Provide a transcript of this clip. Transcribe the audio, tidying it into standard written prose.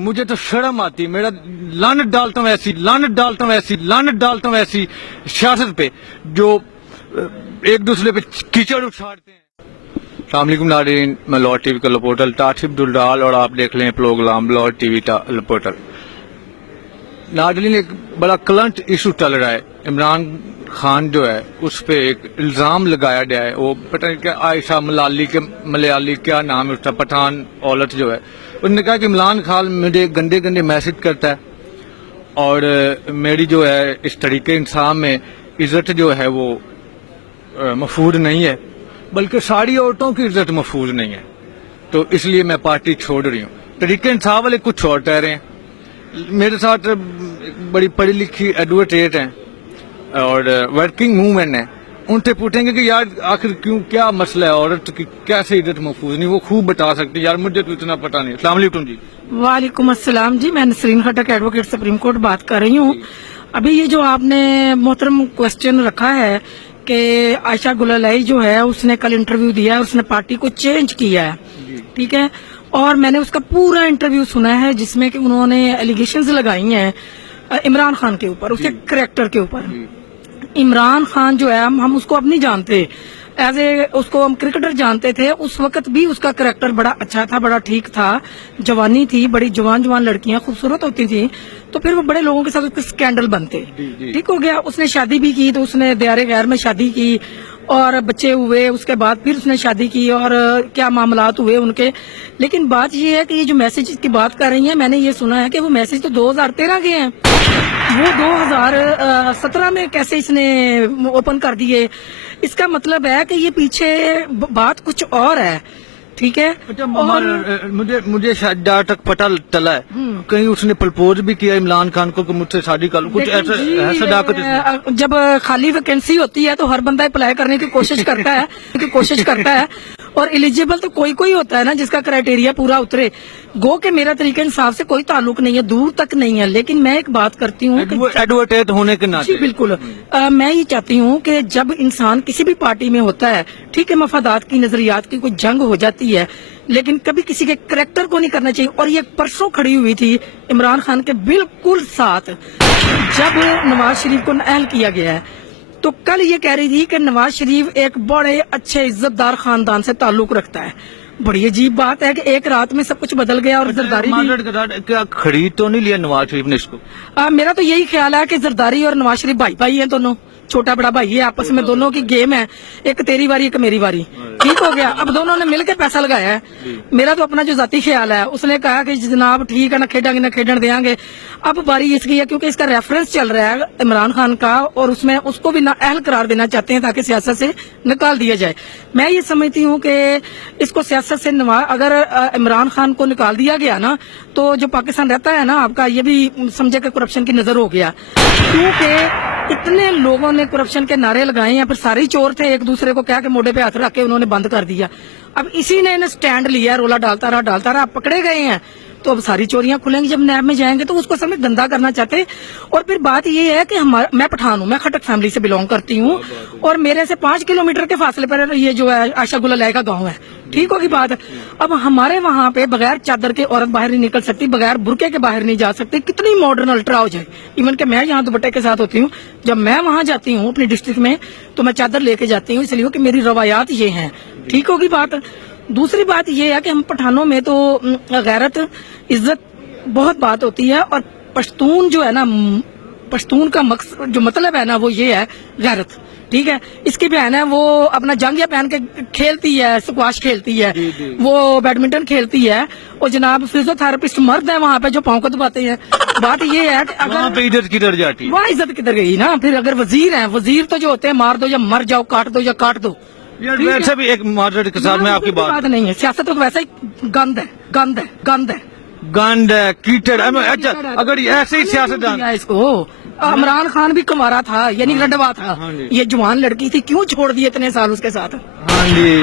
مجھے تو شرم آتی, میرا لعنت ڈالتا ہوں ایسی, لعنت ڈالتا ہوں ایسی, لعنت ڈالتا ہوں ایسی سیاست پہ جو ایک دوسرے پہ کیچڑ اچھاڑتے ہیں. السلام علیکم ناظرین, میں لاہور ٹی وی کا رپورٹر طاہر ڈلڈال اور آپ دیکھ لیں پروگرام لاہور ٹی وی کا رپورٹر. ناظرین, ایک بڑا کرنٹ ایشو چل رہا ہے. عمران خان جو ہے اس پہ ایک الزام لگایا گیا ہے, وہ پتہ نہیں کہ عائشہ ملیالی کیا نام ہے اس کا, پٹھان عورت جو ہے, انہوں نے کہا کہ عمران خان مجھے گندے گندے میسج کرتا ہے اور میری جو ہے اس طریقے انسان میں عزت جو ہے وہ محفوظ نہیں ہے, بلکہ ساری عورتوں کی عزت محفوظ نہیں ہے, تو اس لیے میں پارٹی چھوڑ رہی ہوں. طریقے انصاف والے کچھ اور کہہ رہے ہیں. میرے ساتھ بڑی پڑھی لکھی ایڈوکیٹ ہیں اور ورکنگ وومن ہیں, ان سے پوچھیں گے کہ یار آخر کیوں, کیا مسئلہ ہے عورت کی کیسے عزت محفوظ نہیں, وہ خوب بتا سکتی. یار مجھے تو اتنا پتہ نہیں. السلام علیکم جی. وعلیکم السلام جی, میں Nasreen Khattak advocate supreme court بات کر رہی ہوں. ابھی یہ جو آپ نے محترم کوشچن رکھا ہے کہ عائشہ گلالئی جو ہے اس نے کل انٹرویو دیا ہے, اس نے پارٹی کو چینج کیا ہے, ٹھیک ہے, اور میں نے اس کا پورا انٹرویو سنا ہے جس میں کہ انہوں نے ایلیگیشنز لگائی ہیں عمران خان کے اوپر, اس کے کریکٹر کے اوپر. عمران خان جو ہے ہم اس کو اب نہیں جانتے, ایز اے اس کو ہم کرکٹر جانتے تھے. اس وقت بھی اس کا کریکٹر بڑا اچھا تھا, بڑا ٹھیک تھا, جوانی تھی, بڑی جوان لڑکیاں خوبصورت ہوتی تھیں, تو پھر وہ بڑے لوگوں کے ساتھ اس کے سکینڈل بنتے. ٹھیک ہو گیا, اس نے شادی بھی کی تو اس نے دیار غیر میں شادی کی اور بچے ہوئے, اس کے بعد پھر اس نے شادی کی اور کیا معاملات ہوئے ان کے. لیکن بات یہ ہے کہ یہ جو میسج کی بات کر رہی ہیں, میں نے یہ سنا ہے کہ وہ میسج تو 2013 کے ہیں, وہ 2017 میں کیسے اس نے اوپن کر دیے. اس کا مطلب ہے کہ یہ پیچھے بات کچھ اور ہے, ٹھیک ہے. مجھے شاید جہاں تک پتہ چلا ہے کہیں اس نے پرپوز بھی کیا عمران خان کو کہ مجھ سے شادی کر لو, کچھ ایسا صداقت. جب خالی ویکینسی ہوتی ہے تو ہر بندہ اپلائی کرنے کی کوشش کرتا ہے اور ایلیجیبل تو کوئی ہوتا ہے نا جس کا کرائیٹیریا پورا اترے. گو کہ میرا طریقہ انصاف سے کوئی تعلق نہیں ہے, دور تک نہیں ہے, لیکن میں ایک بات کرتی ہوں ایڈوکیٹ ہونے کے ناطے. جی بالکل, میں یہ چاہتی ہوں کہ جب انسان کسی بھی پارٹی میں ہوتا ہے, ٹھیک ہے, مفادات کی نظریات کی کوئی جنگ ہو جاتی ہے, لیکن کبھی کسی کے کریکٹر کو نہیں کرنا چاہیے. اور یہ پرسوں کھڑی ہوئی تھی عمران خان کے بالکل ساتھ جب نواز شریف کو نااہل کیا گیا ہے, تو کل یہ کہہ رہی تھی کہ نواز شریف ایک بڑے اچھے عزت دار خاندان سے تعلق رکھتا ہے. بڑی عجیب بات ہے کہ ایک رات میں سب کچھ بدل گیا. اور زرداری کیا خرید تو نہیں لیا نواز شریف نے اس کو؟ میرا تو یہی خیال ہے کہ زرداری اور نواز شریف بھائی ہیں دونوں, چھوٹا بڑا بھائی ہے, آپس میں دونوں کی گیم ہے, ایک تیری باری ایک میری باری. ٹھیک ہو گیا, اب دونوں نے مل کے پیسہ لگایا ہے. میرا تو اپنا جو ذاتی خیال ہے, اس نے کہا کہ جناب ٹھیک ہے, نہ کھیڈیں گے نہ کھیڈن دیں گے. اب باری اس کی ہے کیونکہ اس کا ریفرنس چل رہا ہے عمران خان کا, اور اس میں اس کو بھی نہ اہل قرار دینا چاہتے ہیں تاکہ سیاست سے نکال دیا جائے. میں یہ سمجھتی ہوں کہ اس کو سیاست سے اگر عمران خان کو نکال دیا گیا نا, تو جو پاکستان رہتا ہے نا آپ کا, یہ بھی سمجھے کہ کرپشن کی نظر ہو گیا. کیونکہ اتنے لوگوں نے کرپشن کے نعرے لگائے ہیں, پھر سارے چور تھے, ایک دوسرے کو کہا کہ موڈے پہ ہاتھ رکھ کے انہوں نے بند کر دیا. اب اسی نے سٹینڈ لیا, رولا ڈالتا رہا, پکڑے گئے ہیں, تو اب ساری چوریاں کھلیں گی جب نیب میں جائیں گے. تو اس کو سمجھ گندا کرنا چاہتے. اور پھر بات یہ ہے کہ میں پٹھان ہوں, میں خٹک فیملی سے بلونگ کرتی ہوں, اور میرے سے 5 کلومیٹر کے فاصلے پر یہ جو ہے عائشہ گلالئی کا گاؤں ہے. ٹھیک ہوگی بات. اب ہمارے وہاں پہ بغیر چادر کے عورت باہر نہیں نکل سکتی, بغیر برقعے کے باہر نہیں جا سکتی. کتنی ماڈرن الٹرا ہو جائے, ایون کہ میں یہاں دوپٹے کے ساتھ ہوتی ہوں, جب میں وہاں جاتی ہوں اپنی ڈسٹرکٹ میں تو میں چادر لے کے جاتی ہوں, اس لیے کہ میری روایات یہ ہیں. ٹھیک ہوگی بات. دوسری بات یہ ہے کہ ہم پٹھانوں میں تو غیرت عزت بہت بات ہوتی ہے, اور پشتون جو ہے نا, پشتون کا مقصد جو مطلب ہے نا وہ یہ ہے غیرت. ٹھیک ہے, اس کی بہن ہے وہ اپنا جانگیا پہن کے کھیلتی ہے, سکواش کھیلتی ہے, وہ بیڈمنٹن کھیلتی ہے, اور جناب فزیو تھراپسٹ مرد ہیں وہاں پہ جو پاؤں کو دباتے ہیں. بات یہ ہے کہ اگر عزت کدھر جاتی, وہاں عزت کدھر گئی نا. پھر اگر وزیر ہیں, وزیر تو جو ہوتے ہیں مار دو یا مر جاؤ, کاٹ دو یا کاٹ دو. ویسے بھی ایک معذرت کے ساتھ میں آپ کی بات نہیں ہے, سیاست تو ویسا ہی گند ہے. گند ہے, کیچڑ. اچھا, اگر ایسے ہی سیاست اس کو عمران خان بھی کمارا تھا, یعنی رڈوا تھا, یہ جوان لڑکی تھی, کیوں چھوڑ دی اتنے سال اس کے ساتھ, ہاں جی,